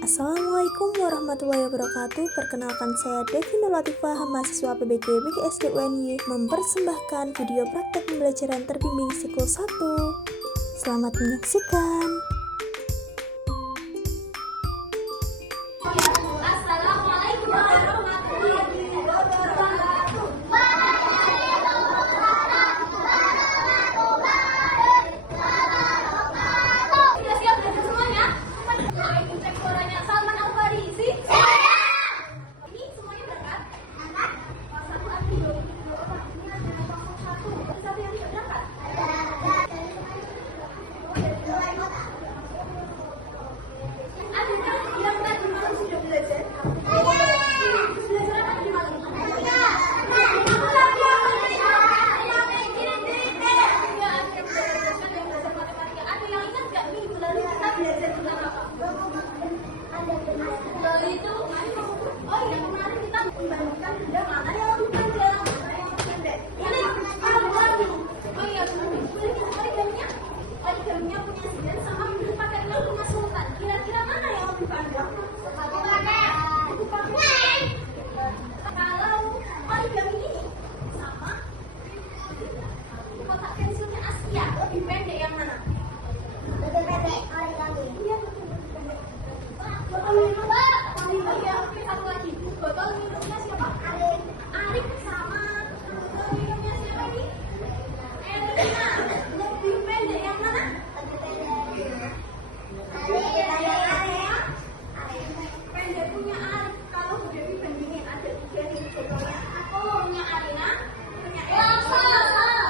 Assalamualaikum warahmatullahi wabarakatuh. Perkenalkan, saya Devi Nur Latifah, mahasiswa PBG BGSD UNY, mempersembahkan video praktek pembelajaran terbimbing siklus 1. Selamat menyaksikan. Assalamualaikum warahmatullahi wabarakatuh. Sudah siap belajar semuanya? Ibu cek suaranya. Salman Al-Farisi. Ini semuanya berangkat? Kelas 1 ada 22 orang. Ini ada kelas 1. Ada satu yang tidak berangkat? Adakah yang tadi malam sudah belajar? Terus belajar apa tadi malam? Ada yang ingat nggak minggu lalu kita belajar tentang apa? Lalu itu, oh iya, kemarin kita membandingkan benda mana yang lebih panjang, mana yang lebih pendek. Ini poligami. Oh iya, poligaminya punya Zidan sama Ibnu Pakainya punya Sultan. Kira-kira mana yang lebih panjang? Ibnu Pakai. Kalau poligami ini sama kotak pensilnya Asia, lebih pendek yang mana? Lebih pendek poligami. Iya, botol minum. Oh iya, oke, satu lagi. Botol minumnya siapa? Arif sama botol minumnya siapa ini? Erina. Lebih pendek yang mana? Pendek punya Arif. Kalau Bu Dewi bandingin ada 3 nih botolnya. Punya Arina, punya Erina,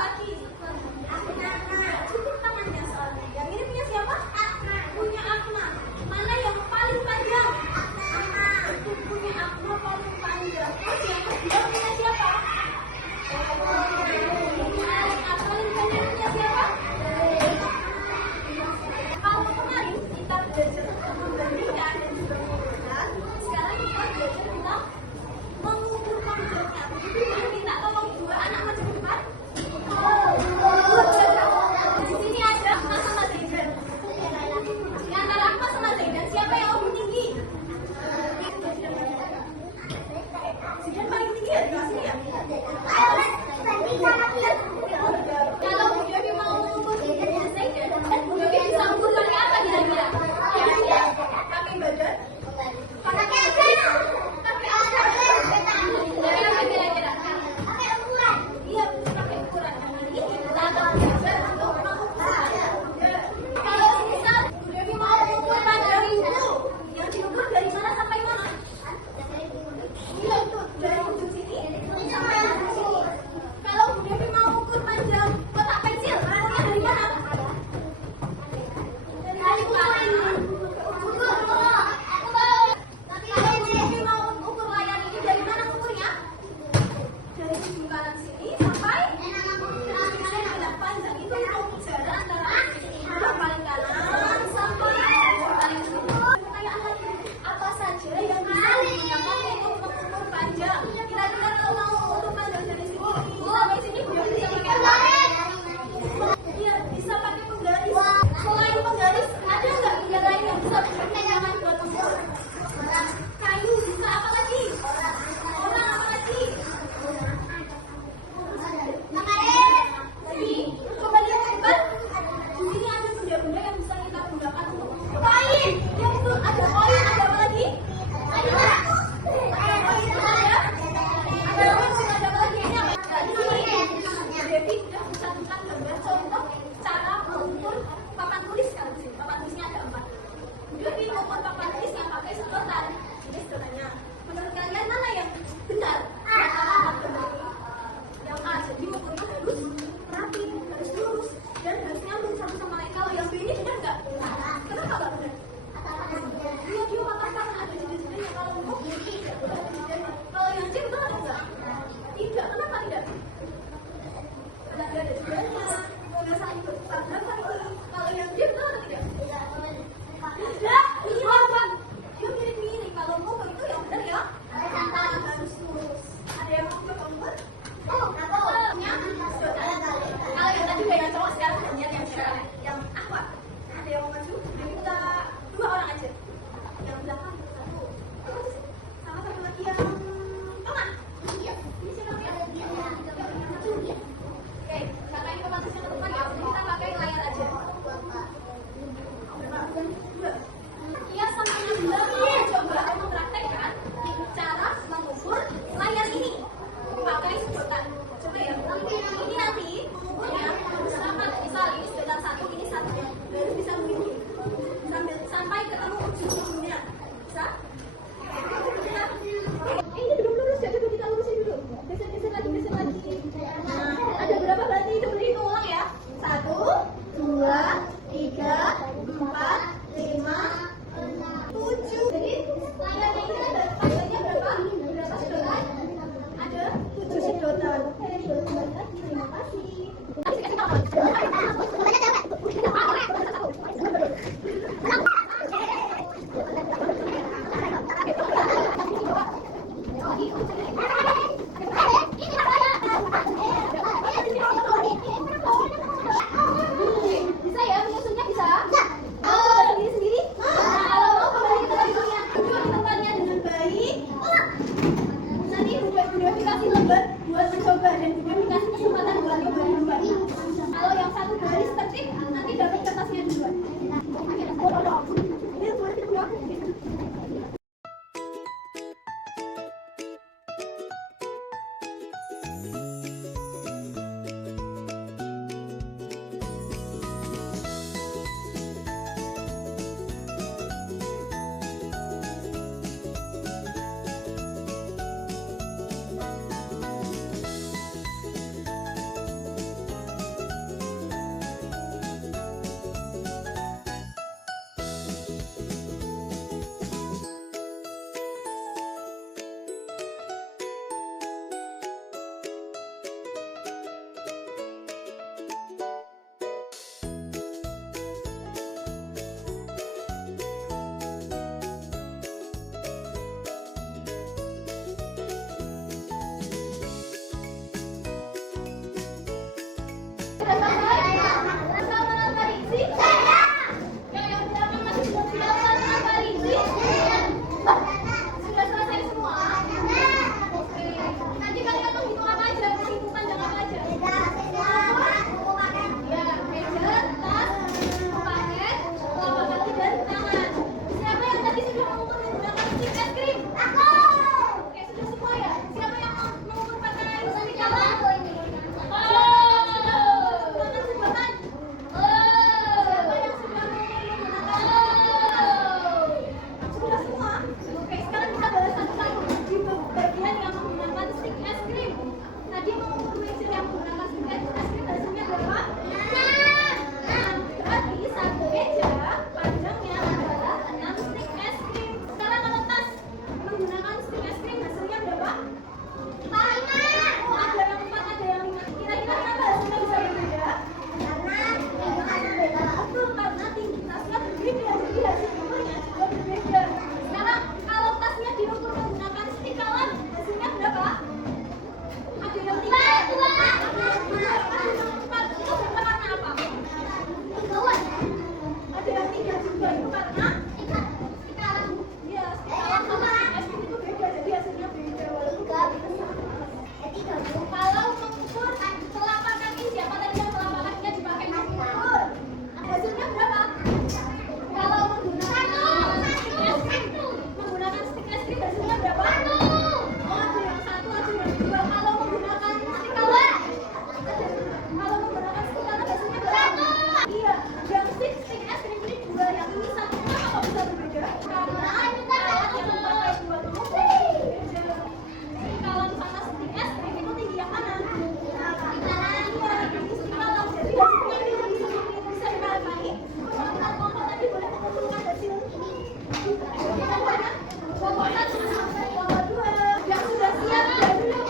lagi. Cukup tangannya soalnya. Yang ini punya siapa? Punya Akna. Mana yang paling panjang? Punya Akna paling panjang. Terus yang kedua punya siapa? Punya Arif. Paling pendek punya siapa? Kalau kemarin kita belajar membandingkan dan juga mengukurkan, sekarang kita belajar tentang mengukur panjangnya. Jadi minta tolong 2 anak maju ke depan. Di sini ada Akna sama Zaidan. Di antara Akna sama Zaidan, siapa yang lebih tinggi? Zaidan paling tinggi ya di sini ya? Kalau Bu Dewi mau mengukur Zaidan, Bu Dewi bisa ukur pakai apa kira-kira? Pakai badan? Pakai apa kira-kira? Iya, pakai ukuran. Ini kita akan belajar untuk mengukur. Kalau misal Bu Dewi mau mengukur panjang itu, yang diukur dari mana sampai mana? Iya, itu dari ujung sini. Kalau Bu Dewi mau mengukur panjang kotak pensil, berarti dari mana? Dari ukuran. Kalau Bu Dewi mau ukur layar ini, dari mana ukurnya? Dari ujung kanan sini sampai panjang itu untuk jarak antara ujung paling kanan sampai ujung paling kiri. Pertanyaan lagi, apa saja yang bisa digunakan untuk mengukur panjang? Kira-kira kalau mau ukur panjang dari sini sampai sini, Bu Dewi bisa pakai apa? Iya, bisa pakai penggaris. Selain penggaris, ada nggak benda lain yang bisa digunakan buat ukur? Kayu bisa, apa lagi? Orang, apa lagi? Jadi, coba lihat ke depan. Di sini ada benda-benda yang bisa kita gunakan untuk koin. Ya betul, ada koin, ada apa lagi? Ada koin, ada apa lagi? Ini apa? Di sini, Devi sudah mencantumkan gambar contoh cara mengukur papan tulis. Kalau di sini, papan tulisnya ada 4. Devi mengukur papan tulis yang pakai sedotan. Ini sedotannya. Menurut kalian mana yang benar? Yang A, jadi ukurnya harus rapi, harus lurus, dan harus nyambung satu sama lain. Kalau yang B ini benar nggak? Kenapa nggak benar? Iya, dia patah ada jeda-jedanya. Kalau mau tidak boleh ada jedanya. Kalau yang C betul ada nggak? Tidak. Kenapa tidak? Nggak ada jedanya. Nggak saling bertabrakan ini. Kalau yang D betul ada tidak? Tidak. Ini apa? Dia mirip-mirip. Kalau mau itu yang benar ya? Harus lurus. Ada yang Yang sudah siap, dulu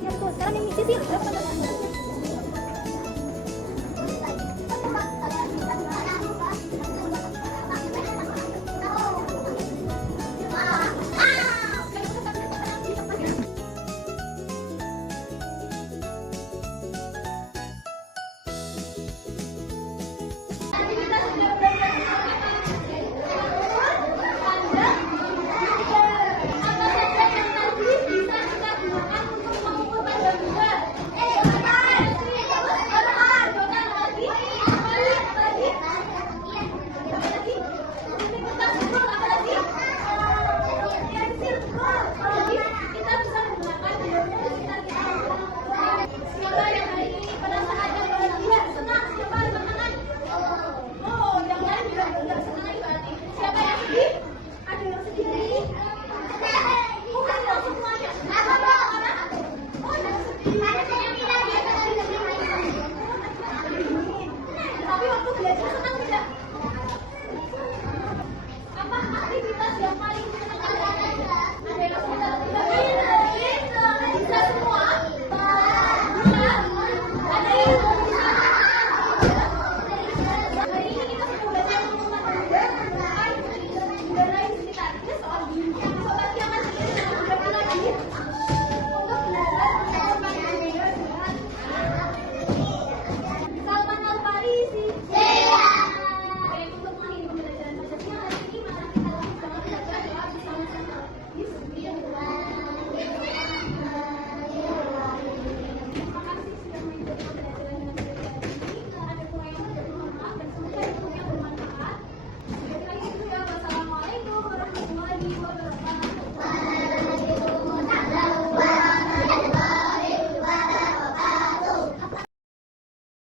Siap tuh, sekarang yang misi sih.